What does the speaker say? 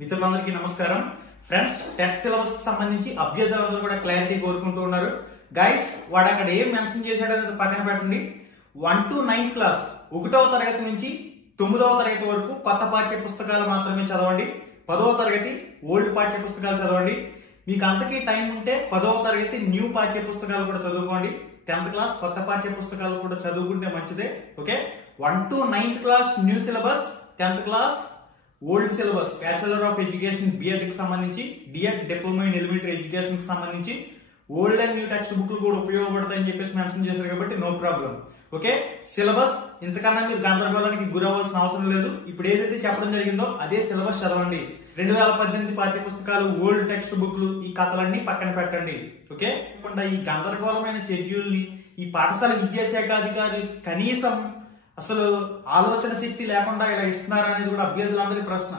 మిత్రులందరికీ నమస్కారం. Friends, TET syllabus కి సంబంధించి అభ్యర్థులందరూ కూడా క్లారిటీ కోరుకుంటూ ఉన్నారు. గైస్, వాడు అక్కడ ఏం మెన్షన్ చేశాడనేది పక్కన పెట్టండి. 1 to 9th క్లాస్ 1వ తరగతి నుంచి 9వ తరగతి వరకు కొత్త పాఠ్య పుస్తకాలు మాత్రమే చదవండి. 10వ తరగతి ఓల్డ్ పాఠ్య పుస్తకాలు చదవండి. మీకు అంతకీ టైం ఉంటే 10వ తరగతి న్యూ పాఠ్య పుస్తకాలు కూడా చదువుకోండి. 10th క్లాస్ కొత్త పాఠ్య పుస్తకాలు కూడా చదువుకుంటే మంచిదే. Okay, 1 to 9th class new syllabus, 10th class old syllabus. Bachelor of education BEd కి సంబంధించి, DEd diploma in elementary education కి సంబంధించి ఓల్డ్ అండ్ న్యూ టెక్స్ట్ బుక్లు కూడా ఉపయోగపడతాయని చెప్పేసి మెన్షన్ చేశారు కాబట్టి నో ప్రాబ్లం. ఓకే, సిలబస్ ఇంతకన్నా మీరు గందరగోళానికి గురవ్వాల్సిన అవసరం లేదు. ఇప్పుడు ఏదైతే చెప్పడం జరిగిందో అదే సిలబస్ చదవండి. 2018 పాఠ్య పుస్తకాలు, ఓల్డ్ టెక్స్ట్ బుక్లు, ఈ కథలన్నీ పక్కన పెట్టండి. ఓకే, ఈ గందరగోళమైన షెడ్యూల్ ని ఈ పాఠశాల విద్యాశాఖ అధికారి కనీసం అసలు ఆలోచన శక్తి లేకుండా ఇలా ఇస్తున్నారనేది కూడా అభ్యర్థులందరి ప్రశ్న.